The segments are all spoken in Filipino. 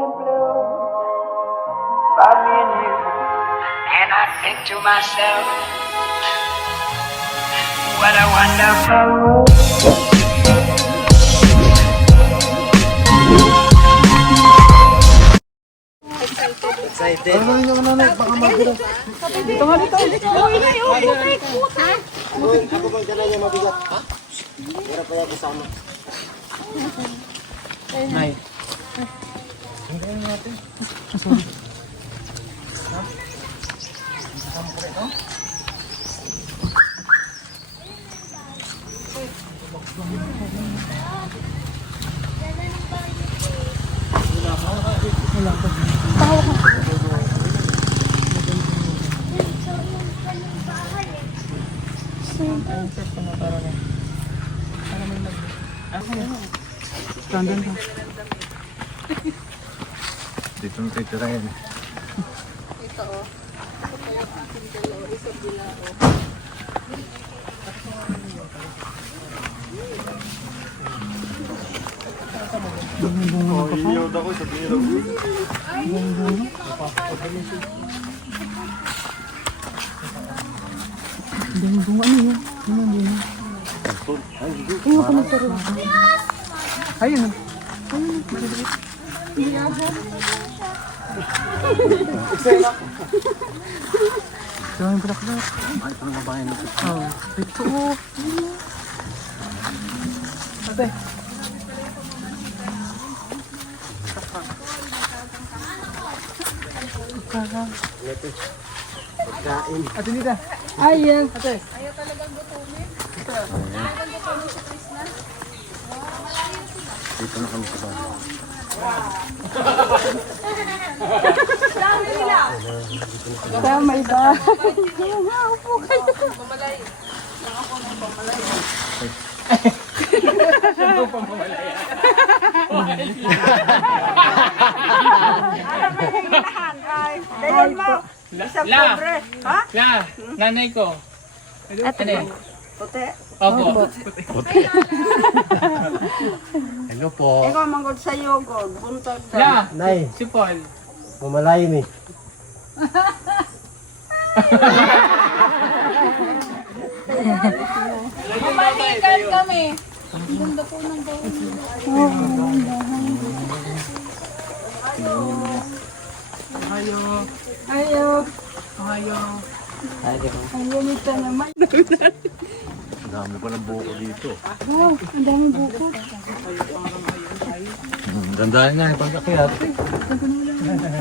in bloom for me and you. And I think to myself, what a wonderful world. Excited. Ano rin yung nanay? Baka magulo. Dito nga dito. Ako ba dala niya mabigat? Ha? Meron pa yan kasama. Nay. Hintay natin. Sorry. Ha? Kasama ko rin, no? Wala pa. Standan ka. Dito na titira yan. Ito o. Ito yung aking dalawa. Isa bila o. Iyod ako, sabihin ako. Bunga ano yun? Ano yun? Ayun ka magtaro. Ayun. Ito yung bulaklak. Ay, parang mabahay na ito. Oh, ito. Ate. Pagkain. Ate Nita. Ayan. Ate. Ayaw talagang gutumin. Talagang gutumin si Krishna. Dito na kami sa bahay. Tama ba? Dahil mo, isang pobre. Ha? La, nanay ko. Ate. Puti. Opo. Hello po. Ikaw manggod sa yogod. Buntod ka. La, Nay, si Paul. mamalayin eh. Mamalikan kami. Ang ganda po ng bawang nila. Ayo. Ayaw. Ayo. Ang lumita naman. Ang dami pa ng buko dito. Wow, ang daming buko. Gandaan nga yung pagkakyat.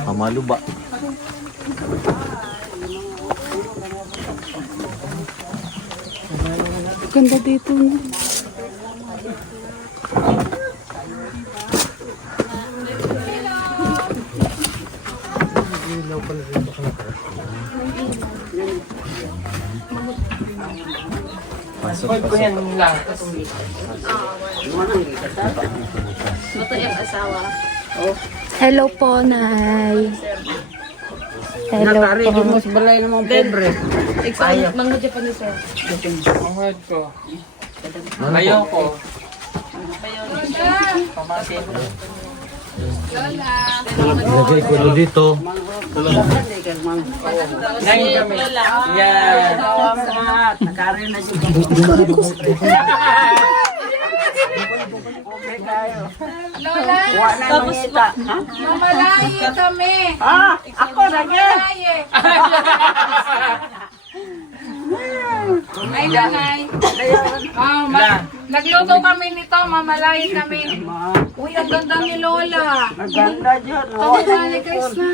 Pamaluba. Ganda dito. Pasok, Paul ko pasok. yan lang. Hello po, Nay. Hello po. Mas balay namang pobre. Ang word ko. Ayoko. Pamasin. Ilagay ko ito dito. Nine kami. Yan. Nakarin na siya. Lola, Kuha na yung mangita. Ha? mamalayi kami. Ah, ako lagi. Mamalayi. Ay, nanay. Oh, nagluto kami nito, mamalayi kami. Uy, ang ganda ni Lola. Maganda dyan. Ang ganda ni Krishna.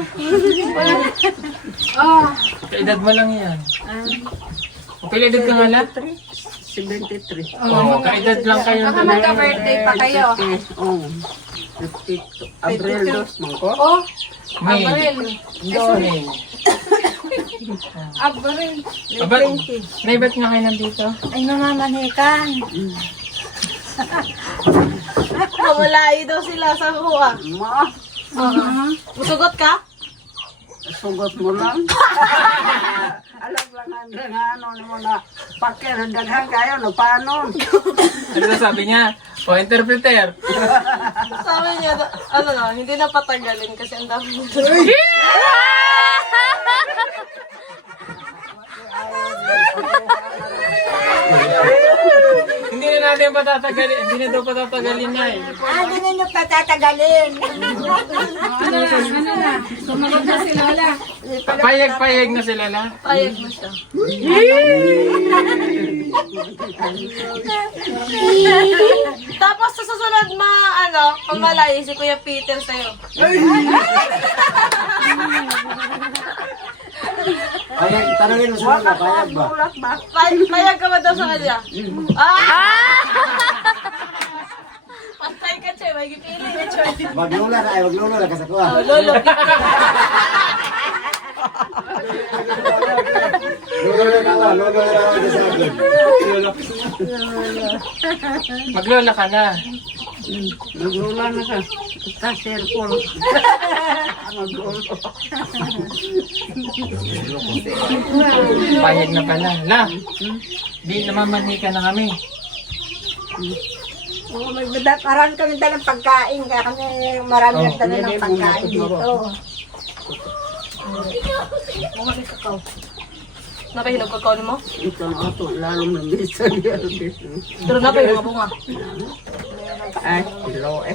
Oh, Kaedad mo lang yan. Kaedad ka nga lang? 73. Oo, kaedad lang kayo. baka magka-birthday pa kayo. Oh. 52. Abril 2, mangko. Oh, May. Abril. May. Abril. Ba't, Nay, ba't nga kayo nandito? Ay, namamanikan. Mamalayi daw sila sa kuha. Ma. Musugot ka? sugot mo lang. Alam lang nga ano ni mo na pakir daghang kayo no paano? Ano na sabi niya? O, interpreter. Sabi niya, ano na, hindi na patagalin kasi ang dami nito. Hindi na natin patatagalin. Hindi na daw patatagalin na eh. Hindi ninyo patatagalin. Ano na? Sumagot na si Lola. Payag na sila na. Payag mo siya. Tapos sa susunod pamalay si Kuya Peter sa'yo. Payag, tanongin mo sa mga payag ba? Payag ka ba daw sa kanya? Patay ka, Choy. May gipili na, Choy. Maglula na ka sa kuha. Lolo. Lolo na ka sa akin. Maglola ka na. Naglula na ka. Sa cellphone. Payag na pala. La, di namamanhi ka na kami. Oh, marami kami dalang pagkain. Kaya kami marami nagdala ng pagkain dito. Napahinog ka kaon mo? Ito na ito. Lalong nabisa niya. Pero napahinog ka bunga. Ay, hello eh.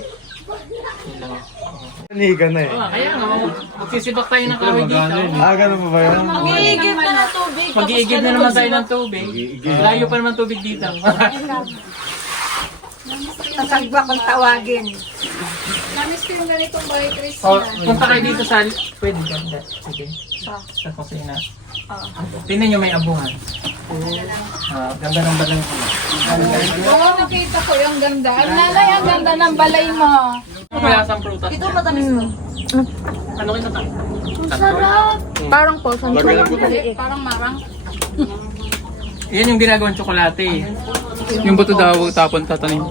Paniga na eh. Kaya nga, magsisibak tayo ng kahoy dito. Ganun pa ba yun? Mag-iigib na ng tubig. Mag-iigib na naman tayo ng tubig. Layo pa naman tubig dito. Kasagba kong tawagin. Namiss ko yung ganitong bahay, Chris. O, punta kayo dito sa... Pwede ka. Sige. Sa kusina. Tingnan nyo may abungan. Ganda ng balay ko. Oo, nakita ko yung ganda. Ang nanay, ang ganda ng balay mo. Ano kaya sa prutas? Ito matamis mo. Ano kita tayo? Sarap. Parang po, saan po? Parang marang. Yan yung ginagawang tsokolate. Yung buto daw, tapon tatanim.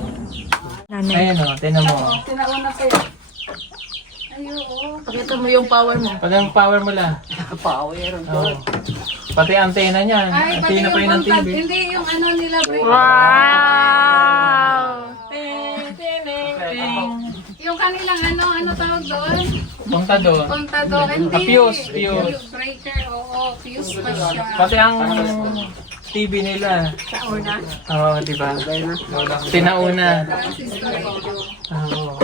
Ayan o, tinan mo. Tinauna ko yun. Pakita mo yung power mo. Pag ang power mo la. Power. Oh. Pati antena niyan. Ay, pati Antena yung pa yun ng kontag. TV. Hindi, yung ano nila, bro. Wow! Yung kanilang ano tawag doon? Punta doon. Kontador. Hindi. Fuse. Breaker, oo. Fuse pa siya. Pati ang TV nila. Sa una. Oo, di ba? Tinauna. Oo.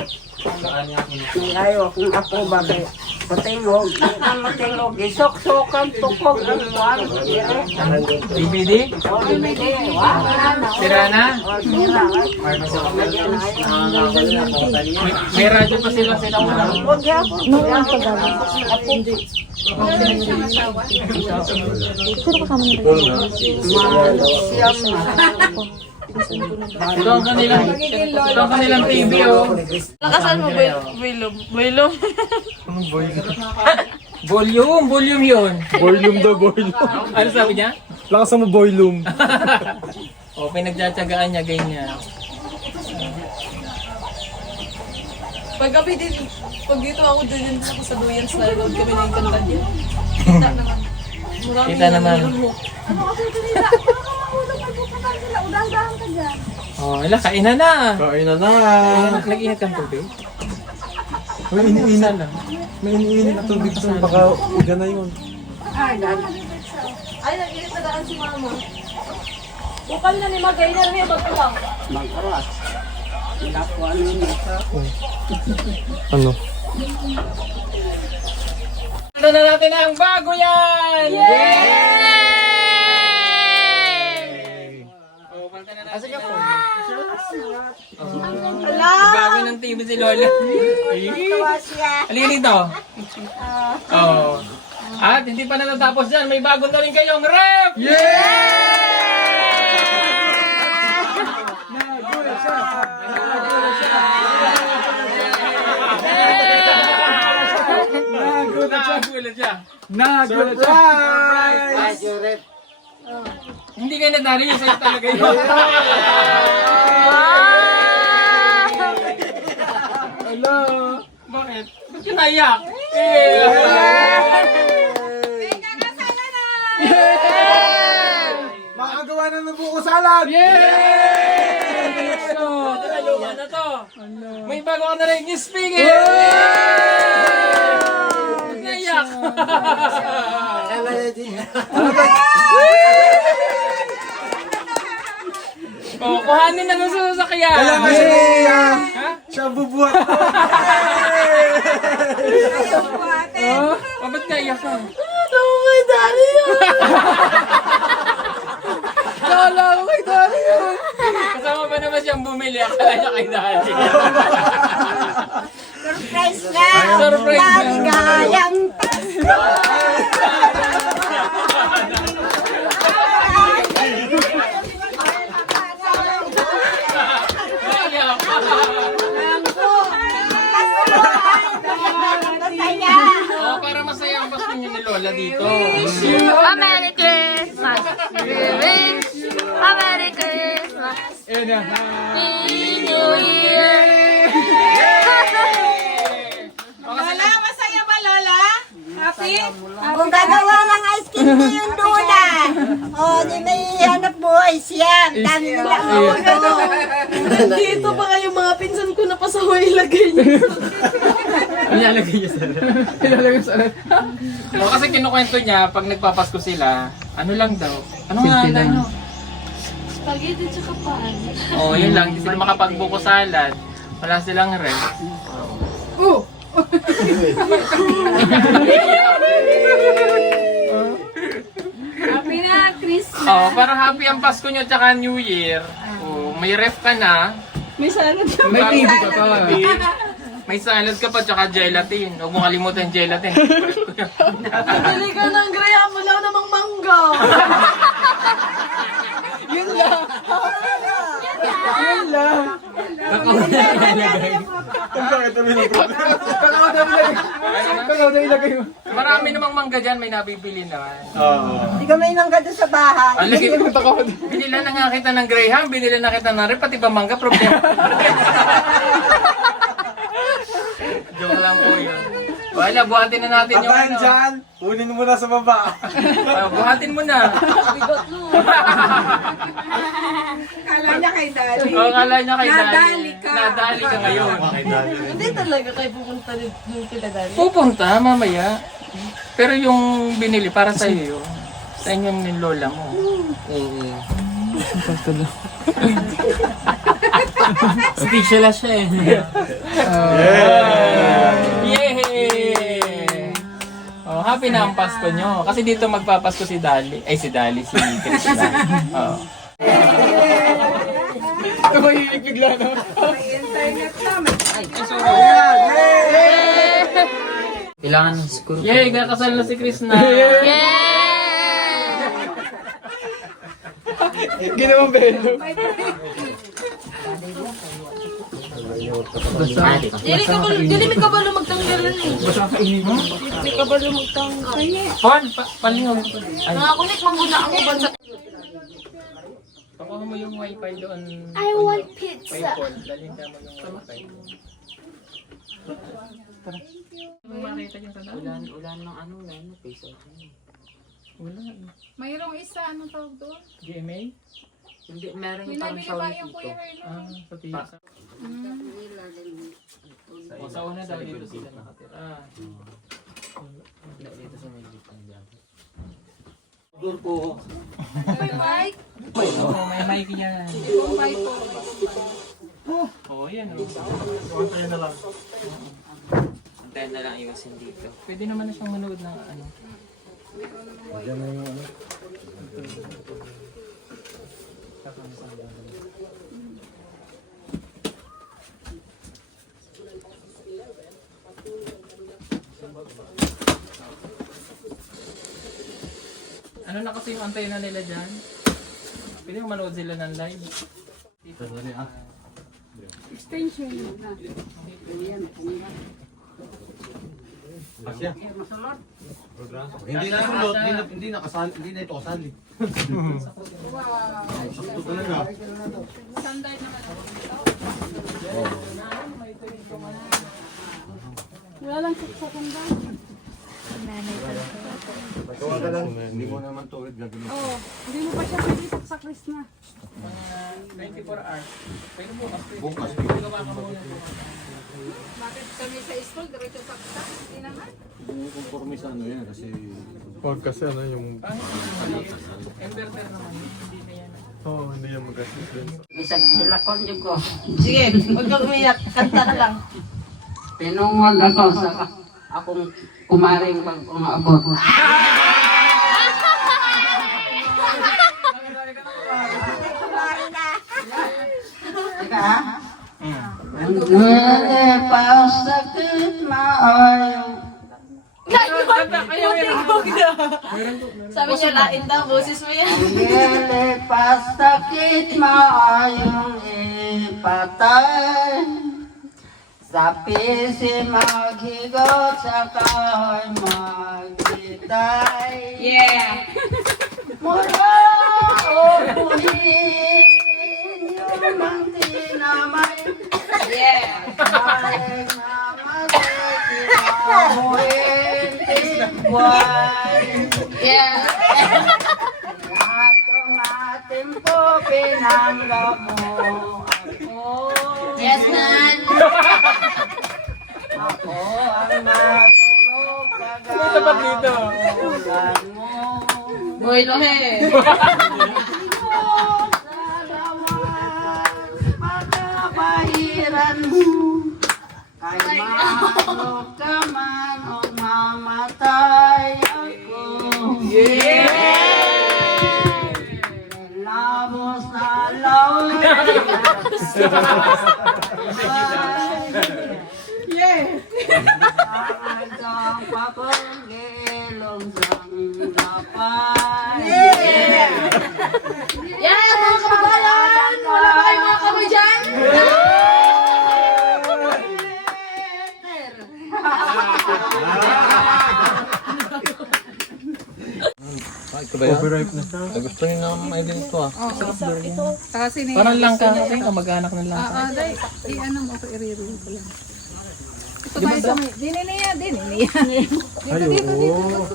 Ayaw kung ako bakit patingog. Ang matingog. Isok-sokan tukog ang buwan. DVD? Sira na? May radyo pa sila una. Nung lang pag-awa. Sino kasama nila? Ito ang kanilang TV, oh. Lakasan mo, Boylom. Volume yun. Volume daw, volume. Ano sabi niya? Lakasan mo, volume. O, pinagtsatsagaan niya, ganyan. Paggabi din, pag dito ako dyan ako sa Duyans na load kami na yung kanta niya. Kita naman. Oh, ila, kainan na. Kain na na. Nag-init kang tubig? May iniinit. May iniinit na tubig sa baka uga na yun. Ay, nag-iit na daan si Mama. Bukal na ni Magay na rin, magpulang. Mag-aras. Nakuha niyo. Ano? Ito na natin ang bago yan! Yay! Oh, panta na natin yan. Bago ng TV si Lola. Halika dito. Oh. At hindi pa natatapos dyan, may bago na rin kayong ref! Nagulat siya! Surprise! Hindi kayo nadali yung sa'yo talaga yun. Hello! Bakit? Ba't ka naiyak? Makagawa na ng buko salad! Yay! So, luma na to. May bago ka na rin yung speaker! Naiyak! Oh, kuhanin na nung sa sasakyan. Kaya nga siya naiiyak. Ha? Siya bubuhat. Oh, ba't naiyak ka? Lala ko kay Daddy yun. Kasama pa naman siyang bumili. Akala niya kay Daddy. Surprise na! Surprise na. Maligayang Naiyak. Oh, para masaya ang Pasko niyo ni Lola dito. Merry Christmas! Merry Christmas! And a Happy New Year! Lola, masaya ba, Lola? Happy? Kung gagawa ng ice cream ko yung Lola. O, di may hanap buhay siya. Ang dami nilang auto. Dito pa kayo mga pinsan ko na pasaway ilagay niyo. Ilalagay niya sa Ilalagay sa O, kasi kinukwento niya, pag nagpapasko sila, ano lang daw? Ano nga ang ano? Spaghetti tsaka paan. Oh, yun lang. Hindi sila makapagbuko salad. Wala silang rest. Happy na, Christmas. Oh, para happy ang Pasko nyo tsaka New Year. Oh, may ref ka na. May salad ka. May TV ka pa. May salad ka pa tsaka gelatin. Huwag mo kalimutan yung gelatin. Dali ka ng graham, wala namang mangga. Yun lang. Yun lang. Marami namang mangga dyan, may nabibili naman. Hindi ka may nangga doon sa bahay. Ang lagi, binila na nga kita ng Graham, binila na kita ng rin, pati ba mangga, problema. Joke lang po yun. Wala, buhatin na natin yung Patayin ano. dyan, kunin mo na sa baba. Buhatin mo na. Kala niya kay Daddy. O, kala niya kay Daddy. Nadali ka. Nadali ka ngayon. Hindi talaga kayo pupunta dito kila Daddy. Pupunta, mamaya. Pero yung binili, para sa iyo yun. Sa inyo ni Lola mo. Speechless siya eh. Yay! Oh, happy na ang Pasko nyo. Kasi dito magpapasko si Dali. Ay, si Dali, si Krishna. Oh. Tumahilig bigla na. Kailangan siguro. Yay, kakasal na si Krishna. Ginawang belo. Dili may kabalo magtanggal nun eh. May kabalo magtanggal. Palingog. Ay, Nakakunik manguna ako bansa. pakuha mo yung wifi doon. I want pizza. Paul, dalhin ka mo yung wifi. Tara. Ano makita niyo sa daan? Ulan ng ano na yun, face out. Wala. Mayroong isa, anong tawag doon? GMA? Hindi, meron yung Yung parang nabili shower ba yung dito. Kuya Herlo? Sa tisa. Sa una daw dito sila nakatira. Dito sa may litang dyan. May mic? Oo, may mic yan. Yung mic po. Oo, yan. Antayin na lang iwasin dito. Pwede naman na siyang manood ng ano. Ano na kasi yung antena nila dyan? Pwede mo manood sila ng live. Extension. Hindi na sulot, hindi na kasali, hindi na ito kasali. Sakto talaga. Standard naman. Wala lang sa kanda. Magawa ka lang. Hindi mo naman tuwid gagawin. Oo. Hindi mo pa siya pwede sa Chris na. 24 hours. Pwede bukas. Bukas. Gawa ka muna. Bakit kami sa school, diretso sa kita? Hindi naman. Conforme sa ano yan kasi Huwag kasi ano yung... Inverter naman. Hindi na yan. Oo, hindi yan mag-assist din. Bisag hilakon yung ko. Sige, huwag kang umiyak. Kanta ka lang. Pinungwag ako sa akong kumaring pag umaabot. Teka ha? Pasakit maayo. Sabi niya, lain daw, boses mo yan. Pasakit maayong ipatay. Sa pisi maghigot sa kahoy magbitay. Yeah. Mula o buhin yung mang tinamay. Yeah. Balik na masakit mamuhin tingway. Yeah. Lahat ng ating po pinanggap mo ako. Yes, man. Ako ang natulog Tapat dito. kagamulan mo. Boy, lohe. Pagkabahiran mo kay mahalog ka man o mamatay ako. Lamos na laway. Hanggang papagilong sang lapay. Yeah, mga kababayan. Wala ba kayong mga kamay dyan? Overripe na siya. gusto niyo na may din ito ah. Saka sini. Parang lang ka. Kamag-anak ng lang. Day, i-ano mo ako, i-review ko lang. Ito tayo sa may, dini niya. Ay, oo.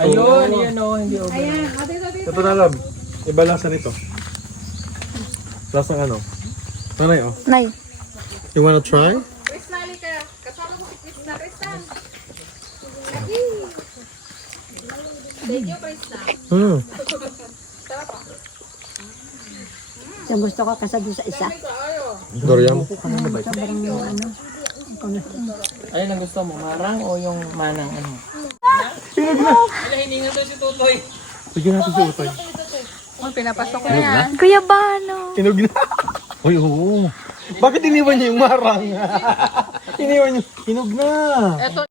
Ayun, yan o. Hindi over. Ayan, dito. Ito na lab. Iba lasa nito. Lasang ano? Nanay, oh. Nay. You wanna try? Chris, nali ka. Kasama mo si Chris na. Thank you, Chris na. Yung gusto ko kasado sa isa. Dorian. Ayun ang gusto mo, marang o yung manang ano? Wala, hiningan to si Tutoy. Bigyan natin si Utoy. Oh, pinapasok ko na yan. Kuya Bano. Inog na. Uy, oo. Bakit iniwan niya yung marang? Iniwan niya. Inog na. Ito.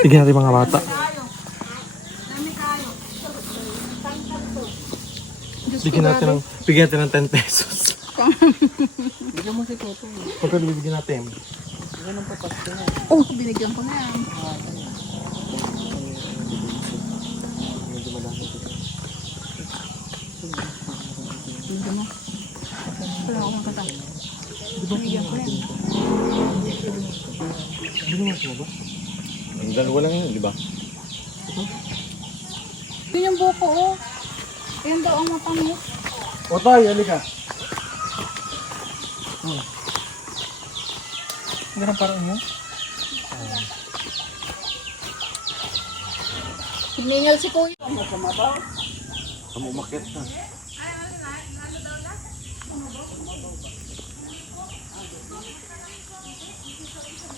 Bigyan natin mga bata. Bigyan natin ng 10 pesos. Bigyan mo si Tutoy. Pagka bibigyan natin. Oh, binigyan ko na yan. Wala akong kata. Binigyan ko yan. Ang dalawa lang yun, di ba? Yun yung buko, oh. Yan daw ang mapangit. Otoy, halika. Ganun parang yun. Hiningal si Kuya. Umakit na.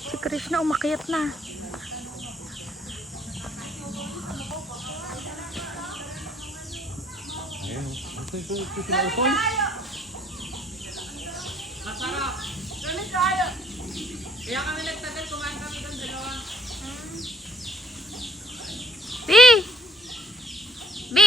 Si Krishna umakyat na. Kaya kami nagtagal, kumain kami doon dalawa. B! B!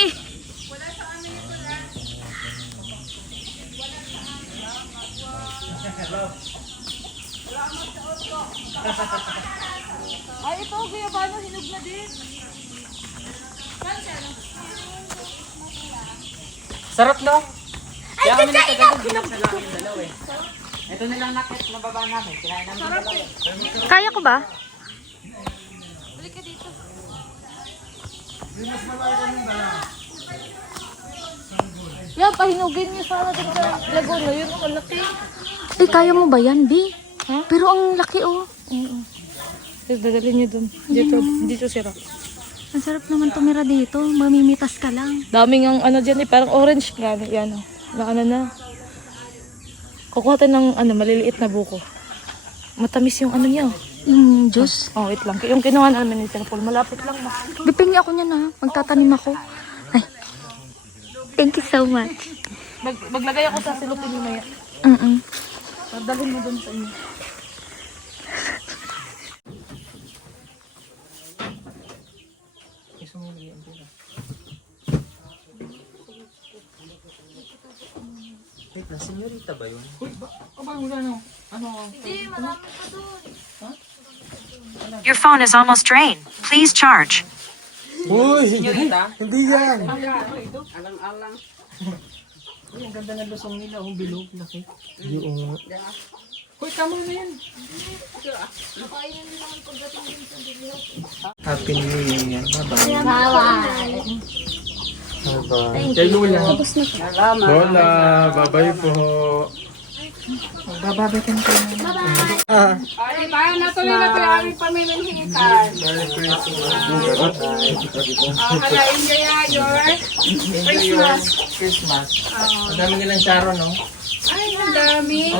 Ay, ito, Kuya Bano, hinog na din. Sarap no? Kaya kami nagtagal doon, binasa lang yung dalawa eh. Kaya ko ba? Yan, pahinugin niyo sana dito sa Laguna. Yun, ang malaki. Eh, kaya mo ba yan, Bi? Pero ang laki, oh. Dadalhin niyo dun. Dito sira. Ang sarap naman tumira dito. Mamimitas ka lang. Daming ang ano dyan eh, parang orange nga. Yan o. Na ano na. Kukuha tayo ng ano, maliliit na buko. Matamis yung ano niya. Yung juice. Oh, wait lang. Yung kinuha namin ni Sir Paul, malapit lang ba? Bipingi ako niyan, ha. Magtatanim ako. Ay. Thank you so much. Maglagay ako sa silupin niyo maya. Dalhin mo dun sa inyo. Wait lang, senyorita ba yun? Uy, wala no. Ano? Your phone is almost drained. Please charge. Uy! Senyorita? Hindi yan! Alang-alang. Uy, ang ganda ng lusong nila. Ang bilog, laki. Yung... Uy, tama na yan. Happy New Year. Bye-bye. Kay Lula. Salamat. Lola, bye-bye po. Bababay ka na kayo. Ay, paano natuloy na po yung aming pamiminghitan? Enjoy your Christmas. Christmas. Ang dami nilang Sharon, no? Ay, ang dami.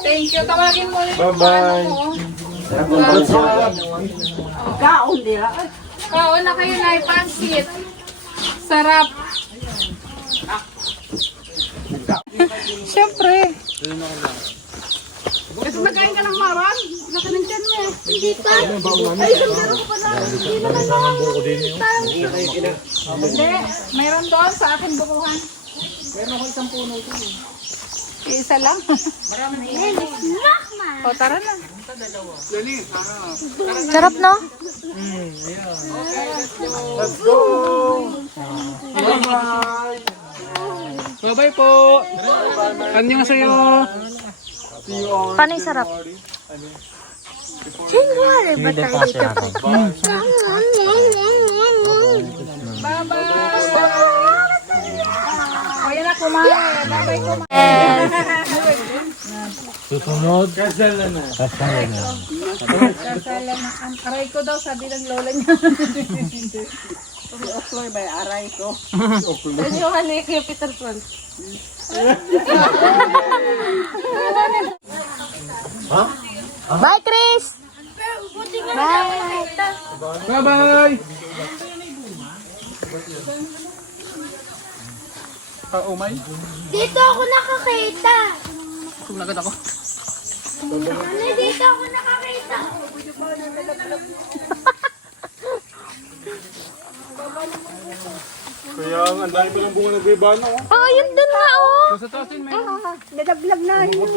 Thank you. Tawagin mo ulit. Bye-bye. Kaon nila. Kaon na kayo na ipansit. Sarap. Siyempre. Kasi magkain ka ng marang. Laki ng tiyan mo. Hindi pa. Ay, isang laro ko pa na. Hindi naman na. Hindi. Mayroon doon sa akin bukuhan. Meron ako isang puno ito. Isa lang. O, tara na. Sarap, no? Let's go! Bye-bye po. Annyeonghaseyo. Paano yung sarap? January ba tayo dito? O, yan na, kumain. Bye-bye, kumain. Susunod. Kasala na. Ang aray ko daw, sabi ng lola niya. Si Okloy ba aray ko? Yan yung ano yung kay Peter Paul. Bye, Chris! Bye! Bye-bye. Umay. Dito ako nakakita. Kung nagad ako. Dito ako nakakita. Kaya ang dami pa ng bunga nagbibano. Oh, yun dun nga, oh. Sa tosin, may Nagablag na yun.